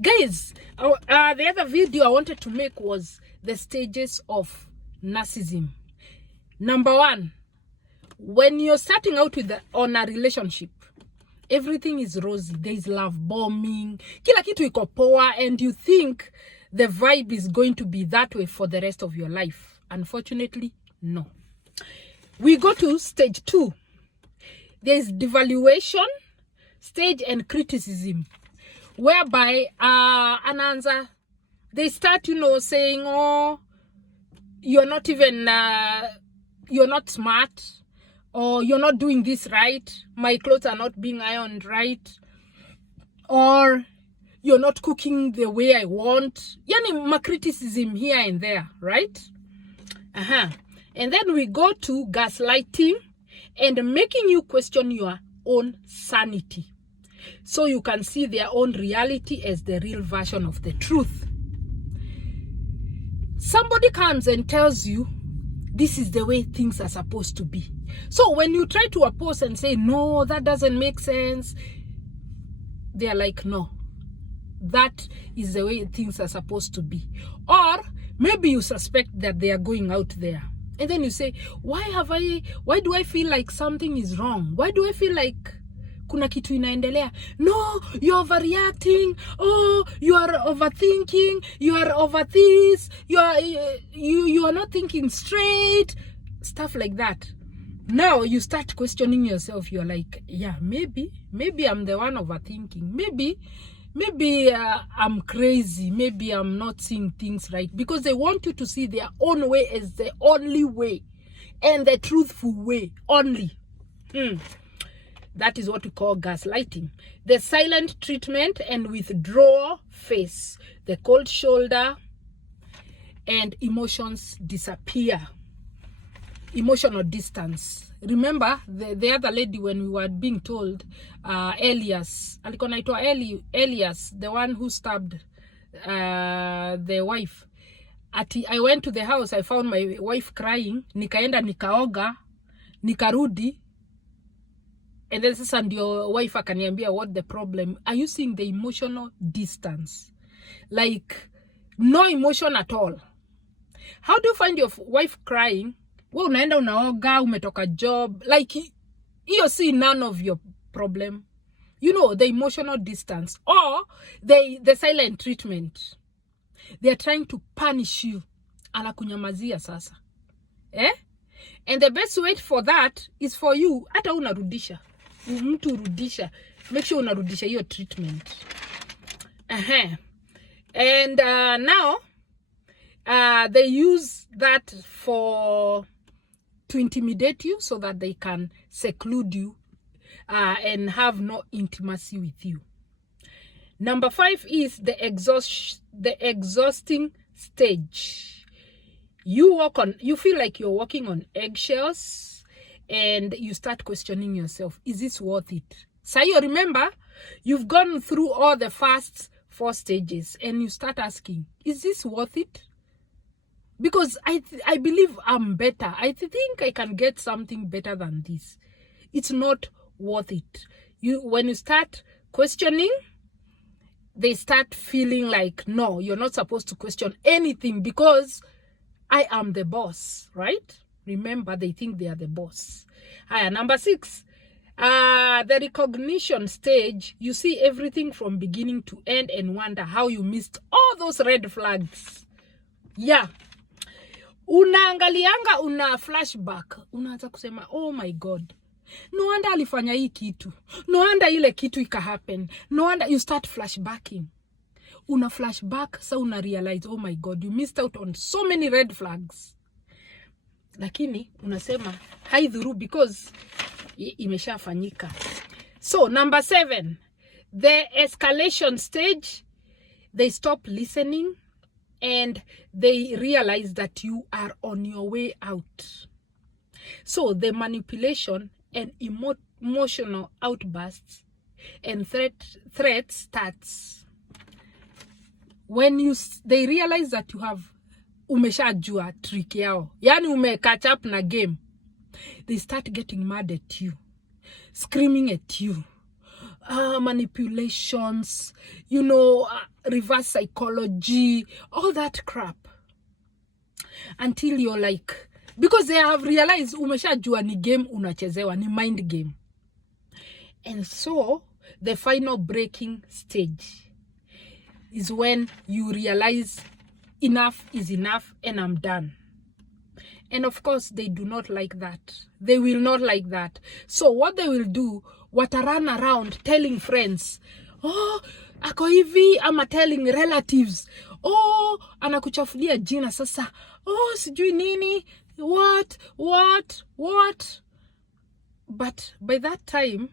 Guys, the other video I wanted to make was the stages of narcissism. Number 1, when you're starting out on a relationship, everything is rosy. There is love bombing, kila kitu iko poa, and you think the vibe is going to be that way for the rest of your life. Unfortunately, no. We go to stage 2. There is devaluation stage and criticism, whereby Ananza, they start, saying, oh, you're not even, you're not smart, or you're not doing this right, my clothes are not being ironed right, or you're not cooking the way I want. Yani, my criticism here and there, right? And then we go to gaslighting and making you question your own sanity, so you can see their own reality as the real version of the truth. Somebody comes and tells you this is the way things are supposed to be. So when you try to oppose and say, no, that doesn't make sense, they are like, no, that is the way things are supposed to be. Or maybe you suspect that they are going out there. And then you say, why do I feel like something is wrong? Why do I feel like kuna kitu inaendelea? No, you're overreacting. Oh, you are overthinking. You are over this. You are not thinking straight. Stuff like that. Now you start questioning yourself. You're like, yeah, maybe I'm the one overthinking. Maybe I'm crazy. Maybe I'm not seeing things right, because they want you to see their own way as the only way and the truthful way only. That is what we call gaslighting. The silent treatment and withdrawal face, the cold shoulder, and emotions disappear. Emotional distance. Remember the other lady when we were being told, Elias, Elias, the one who stabbed the wife. I went to the house, I found my wife crying, nikaenda nikaoga, nikarudi, and then sasa ndio wife akaniambia, what the problem? Are you seeing the emotional distance? Like, no emotion at all. How do you find your wife crying? Well, unaenda unaoga, umetoka job. Like, you see none of your problem. The emotional distance. Or the silent treatment. They are trying to punish you. Anakunyamazia sasa. And the best way for that is for you, hata unarudisha. Mtu rudisha. Make sure unarudisha your treatment. And now, they use that to intimidate you so that they can seclude you and have no intimacy with you. Number 5 is the exhausting stage. You feel like you're walking on eggshells, and you start questioning yourself, is this worth it? So you remember, you've gone through all the first 4 stages, and you start asking, is this worth it? Because I believe I'm better. I think I can get something better than this. It's not worth it. When you start questioning, they start feeling like, no, you're not supposed to question anything because I am the boss, right? Remember, they think they are the boss. Number 6, the recognition stage. You see everything from beginning to end and wonder how you missed all those red flags. Yeah. Unaangalianga, una flashback, unaanza kusema, oh my god, no wonder alifanya hii kitu, no wonder ile kitu ika happen, no wonder. You start flashbacking. Una flashback, so una realize, oh my god, you missed out on so many red flags. Lakini unasema haidhuru because imeshafanyika. So number 7, the escalation stage. They stop listening and they realize that you are on your way out. So the manipulation and emotional outbursts and threat starts. When they realize that you have umeshajua trick yao, yani catch up na game, they start getting mad at you, screaming at you, manipulations, you know, reverse psychology, all that crap. Until you're like, because they have realized umeshajua ni game unachezewa, ni mind game. And so the final breaking stage is when you realize enough is enough and I'm done. And of course, they do not like that. They will not like that. So what they will do, run around telling friends, oh, ako hivi, ama telling relatives, oh, anakuchafulia jina sasa, oh, sijui nini, what. But by that time,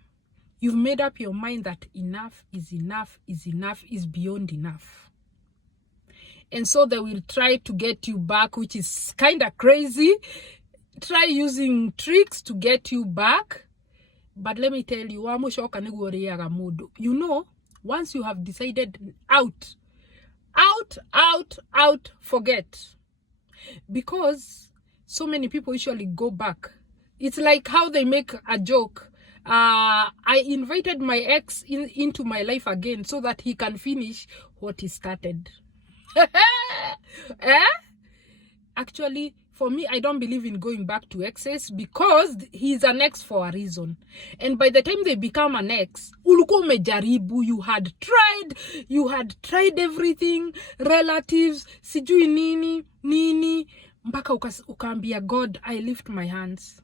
you've made up your mind that enough is enough is enough is beyond enough. And so they will try to get you back, which is kind of crazy. Try using tricks to get you back. But let me tell you, you know, once you have decided out, forget. Because so many people usually go back. It's like how they make a joke. I invited my ex into my life again so that he can finish what he started. Actually, for me, I don't believe in going back to exes because he's an ex for a reason. And by the time they become an ex, uluko umejaribu, you had tried everything, relatives, sijui nini, mpaka ukaambia God, I lift my hands.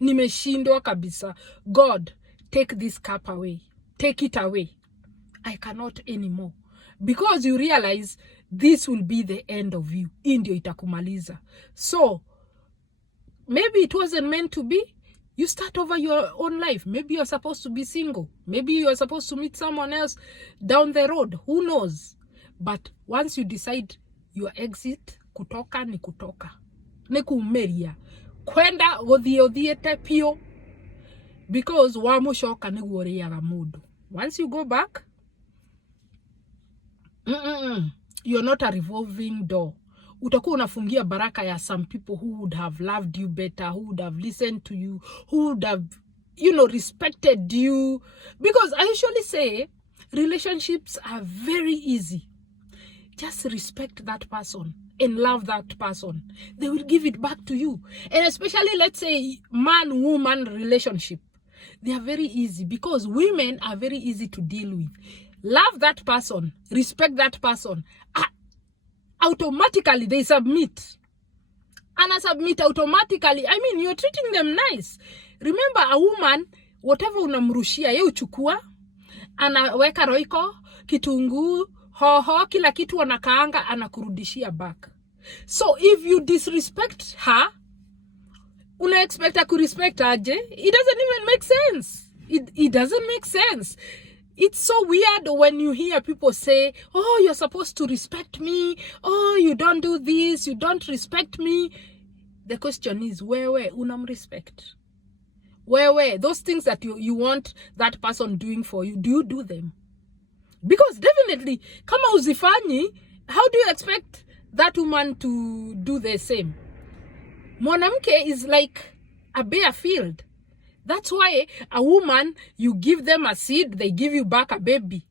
Nimeshindwa kabisa. God, take this cup away. Take it away. I cannot anymore. Because you realize this will be the end of you. Indio itakumaliza. So, maybe it wasn't meant to be. You start over your own life. Maybe you're supposed to be single. Maybe you're supposed to meet someone else down the road. Who knows? But once you decide your exit, kutoka ni kutoka. Ni kumeria. Kwenda odhiete pio. Because wamushoka ni guoriaga mundu. Once you go back, you're not a revolving door. Utakuwa unafungia baraka ya some people who would have loved you better, who would have listened to you, who would have, you know, respected you. Because I usually say relationships are very easy. Just respect that person and love that person. They will give it back to you. And especially, let's say, man-woman relationship. They are very easy because women are very easy to deal with. Love that person, respect that person. Automatically, they submit. And I submit automatically. I mean, you're treating them nice. Remember, a woman, whatever unamrushia, ye uchukua, anaweka roiko, kitungu, hoho, kila kitu wanakaanga, anakurudishia back. So, if you disrespect her, una expect her to respect aje? It doesn't even make sense. It doesn't make sense. It's so weird when you hear people say, oh, you're supposed to respect me. Oh, you don't do this. You don't respect me. The question is, where unam respect? Where those things that you want that person doing for you, do you do them? Because definitely, kama uzifanyi, how do you expect that woman to do the same? Mwanamke is like a bare field. That's why a woman, you give them a seed, they give you back a baby.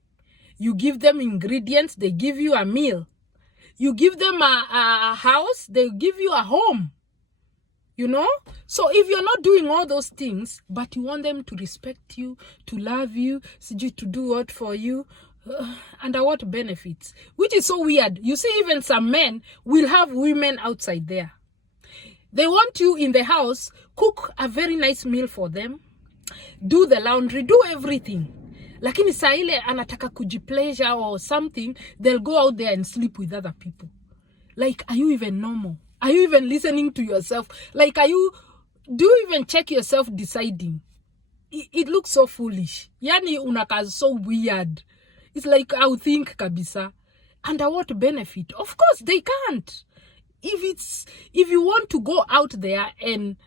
You give them ingredients, they give you a meal. You give them a house, they give you a home. You know? So if you're not doing all those things, but you want them to respect you, to love you, to do what for you, under what benefits? Which is so weird. You see, even some men will have women outside there. They want you in the house, cook a very nice meal for them, do the laundry, do everything. Lakini saa ile anataka kujipleasure or something, they'll go out there and sleep with other people. Like, are you even normal? Are you even listening to yourself? Like, do you even check yourself deciding? It looks so foolish. Yani unakaa so weird. It's like, I would think kabisa. Under what benefit? Of course, they can't. If you want to go out there and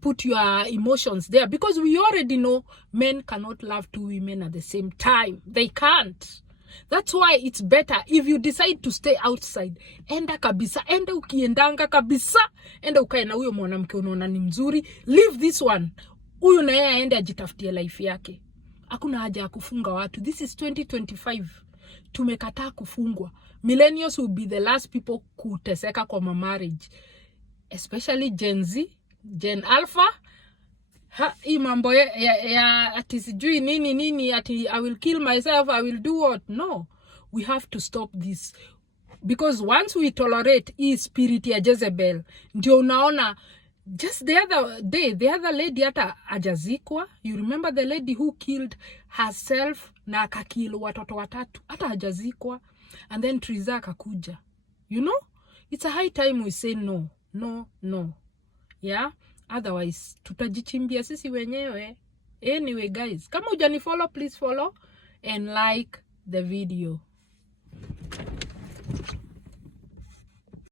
put your emotions there, because we already know men cannot love two women at the same time. They can't. That's why it's better if you decide to stay outside. Enda kabisa, enda ukiendanga kabisa, enda ukae na huyo mwanamke unaona ni mzuri. Leave this one. Huyu na yeye aende ajitafutie life yake. hakuna haja ya kufunga watu. This is 2025. Tumekataa kufungwa. Millennials will be the last people kuteseka kwa marriage, especially Gen Z, Gen Alpha. Hii mambo ya ati sijui nini ati I will kill myself, I will do what? No, we have to stop this, because once we tolerate hii spirit ya Jezebel, ndio unaona just the other day, the other lady hata ajazikwa. You remember the lady who killed herself na akakill watoto 3, hata ajazikwa, and then Triza akakuja. You know, it's a high time we say no, no, no. Yeah, otherwise tutajichimbia sisi wenyewe. Anyway guys, kama hujanifollow, please follow and like the video.